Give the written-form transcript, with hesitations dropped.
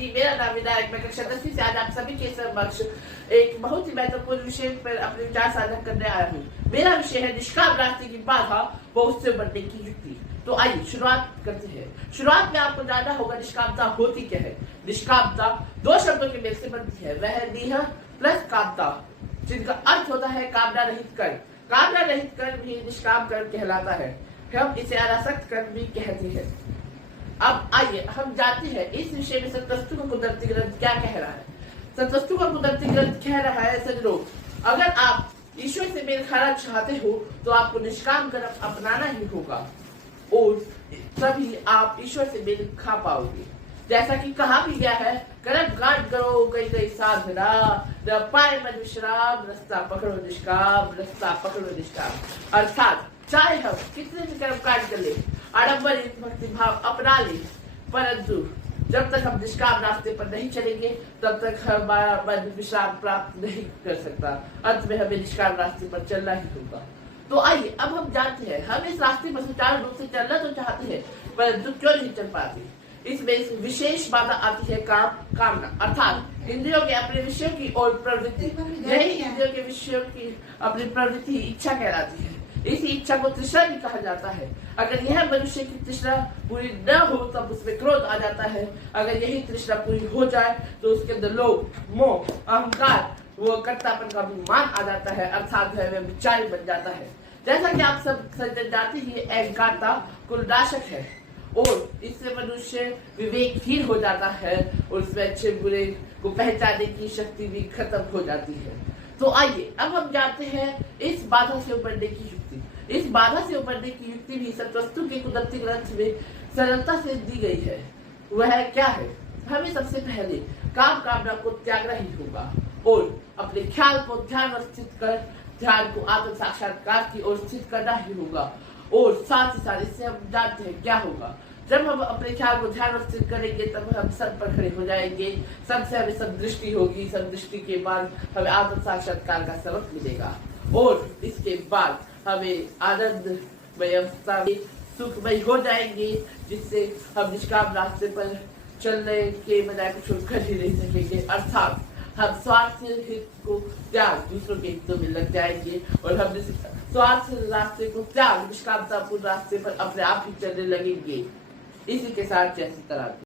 जी, मेरा नाम विनायक, मैं कक्षा 10वीं से आज आप सभी के समक्ष एक बहुत ही महत्वपूर्ण विषय पर अपने विचार साझा करने आया हूँ। मेरा विषय है निष्काम रास्ते की बाधा व उससे बढ़ने की युक्ति। तो आइए शुरुआत करते हैं। शुरुआत में आपको जानना होगा निष्कामता होती क्या है। निष्कामता दो शब्दों के मेल से बनती है, वह है निह प्लस कामता, जिनका अर्थ होता है कामना रहित कर्म। कामना रहित कर्म भी निष्काम कर्म कहलाता है। हम इसे अनासक्त कर्म भी कहते हैं। अब आइए हम जानते हैं इस विषय में सतवस्तु का कुदरती ग्रंथ क्या कह रहा है। सतवस्तु का कुदरती ग्रंथ कह रहा है, सज्जनों, अगर आप ईश्वर से मेल खाना चाहते हो तो आपको निष्काम कर्म अपनाना ही होगा और तभी आप ईश्वर से मेल खा पाओगे। जैसा कि कहा भी गया है, कर्म कांड करो कई कई साधना, न पाए मन विश्राम, रास्ता पकड़ो निष्काम, रास्ता पकड़ो निष्काम। अर्थात चाहे हम कितने भी कर्म कांड कर ले, आडम्बर भक्ति भाव अपना ले, परंतु जब तक हम निष्काम रास्ते पर नहीं चलेंगे तब तक हमारा मन विश्राम प्राप्त नहीं कर सकता। अंत में हमें निष्काम रास्ते पर चलना ही होगा। तो आइए अब हम जानते हैं, हम इस रास्ते पर सुचारू रूप से चलना तो चाहते हैं परंतु क्यों नहीं चल पाते। इसमें विशेष बाधा आती है कामना, अर्थात इंद्रियों के अपने विषयों की ओर प्रवृत्ति। यही इंद्रियों के विषयों की अपनी प्रवृत्ति इच्छा कहलाती है। इसी इच्छा को तृष्णा भी कहा जाता है। अगर यह मनुष्य की तृष्णा पूरी न हो तब उसमें क्रोध आ जाता है। अगर यही तृष्णा पूरी हो जाए तो उसके अंदर लोभ, मोह, अहंकार, वो कर्तापन का अभिमान आ जाता है, अर्थात वह विचारी बन जाता है। जैसा कि आप सब जानते ही अहंकारता कुलनाशक है और इससे मनुष्य विवेकहीन हो जाता है और उसमें अच्छे बुरे को पहचानने की शक्ति भी खत्म हो जाती है। तो आइए अब हम जानते हैं इस बाधा से उबरने की युक्ति। इस बाधा से उबरने की युक्ति भी सतवस्तु के कुदरती ग्रंथ में सरलता से दी गई है। वह क्या है? हमें सबसे पहले कामना को त्यागना ही होगा और अपने ख्याल को ध्यान में स्थित कर ध्यान को आत्म साक्षात्कार की ओर स्थित करना ही होगा। और साथ ही साथ इससे हम जानते हैं क्या होगा। जब हम अपने ख्याल को ध्यान में स्थित करेंगे तब हम सब पर खड़े हो जाएंगे, सबसे हमें संदृष्टि होगी, संदृष्टि के बाद हमें आत्म साक्षात्कार का सबक मिलेगा और इसके बाद हमें आनंदमय अवस्था में सुखमय हो जाएंगे, जिससे हम निष्काम रास्ते पर चलने के बजाय कुछ कर ही नहीं सकेंगे। अर्थात हम स्वार्थ हित को त्याग दूसरों के हितों में लग जाएंगे और हम स्वार्थ रास्ते को त्याग निष्कामतापूर्ण रास्ते पर अपने आप ही चलने लगेंगे। इसी के साथ जय सीताराम।